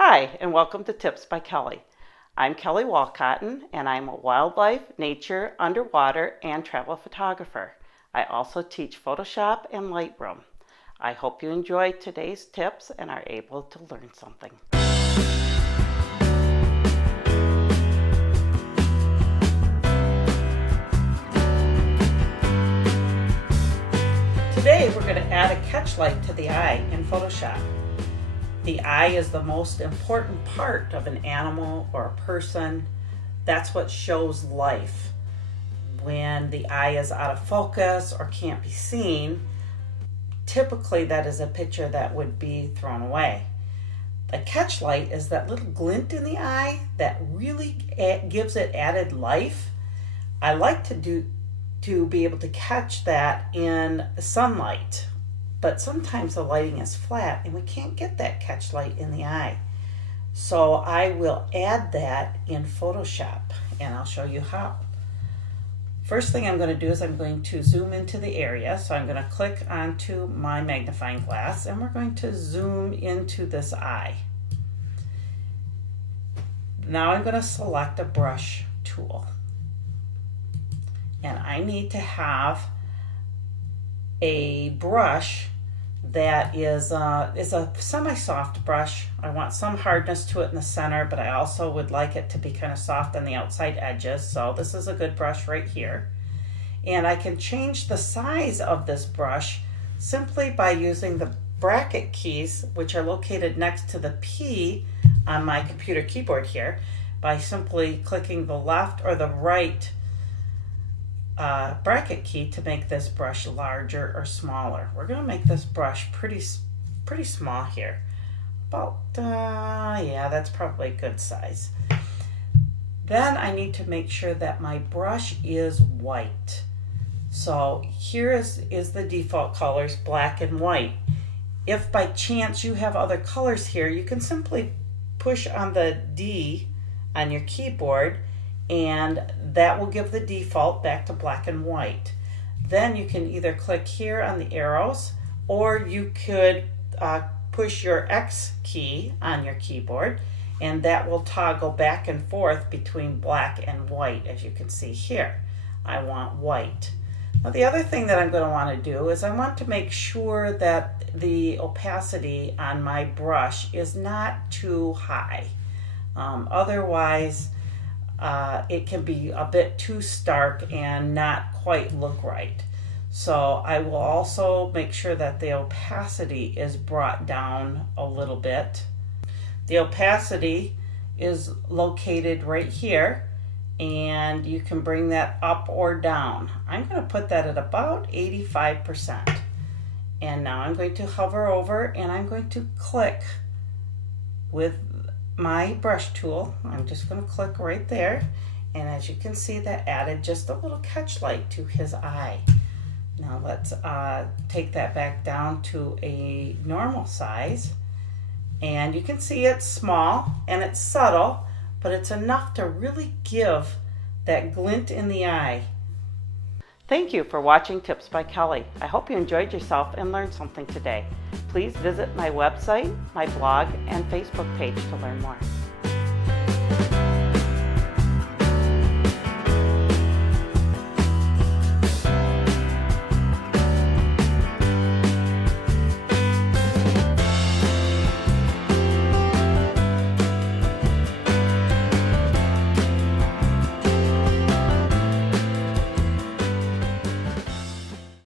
Hi, and welcome to Tips by Kelly. I'm Kelly Walcotton, and I'm a wildlife, nature, underwater, and travel photographer. I also teach Photoshop and Lightroom. I hope you enjoy today's tips and are able to learn something. Today we're going to add a catchlight to the eye in Photoshop. The eye is the most important part of an animal or a person. That's what shows life. When the eye is out of focus or can't be seen, typically that is a picture that would be thrown away. A catchlight is that little glint in the eye that really gives it added life. I like to be able to catch that in sunlight. But sometimes the lighting is flat and we can't get that catchlight in the eye. So I will add that in Photoshop and I'll show you how. First thing I'm going to do is I'm going to zoom into the area. So I'm going to click onto my magnifying glass and we're going to zoom into this eye. Now I'm going to select a brush tool. And I need to have a brush that is a semi-soft brush. I want some hardness to it in the center, but I also would like it to be kind of soft on the outside edges. So this is a good brush right here. And I can change the size of this brush simply by using the bracket keys, which are located next to the P on my computer keyboard here, by simply clicking the left or the right bracket key to make this brush larger or smaller. We're going to make this brush pretty small here. About, yeah, that's probably a good size. Then I need to make sure that my brush is white. So here is the default colors, black and white. If by chance you have other colors here, you can simply push on the D on your keyboard and that will give the default back to black and white. Then you can either click here on the arrows or you could push your X key on your keyboard and that will toggle back and forth between black and white. As you can see here, I want white. Now the other thing that I'm going to want to do is I want to make sure that the opacity on my brush is not too high. Otherwise, it can be a bit too stark and not quite look right. So I will also make sure that the opacity is brought down a little bit. The opacity is located right here and you can bring that up or down. I'm going to put that at about 85%. And now I'm going to hover over and I'm going to click with my brush tool. I'm just going to click right there, and as you can see, that added just a little catchlight to his eye. Now let's take that back down to a normal size, and you can see it's small and it's subtle, but it's enough to really give that glint in the eye. Thank you for watching Tips by Kelly. I hope you enjoyed yourself and learned something today. Please visit my website, my blog, and Facebook page to learn more.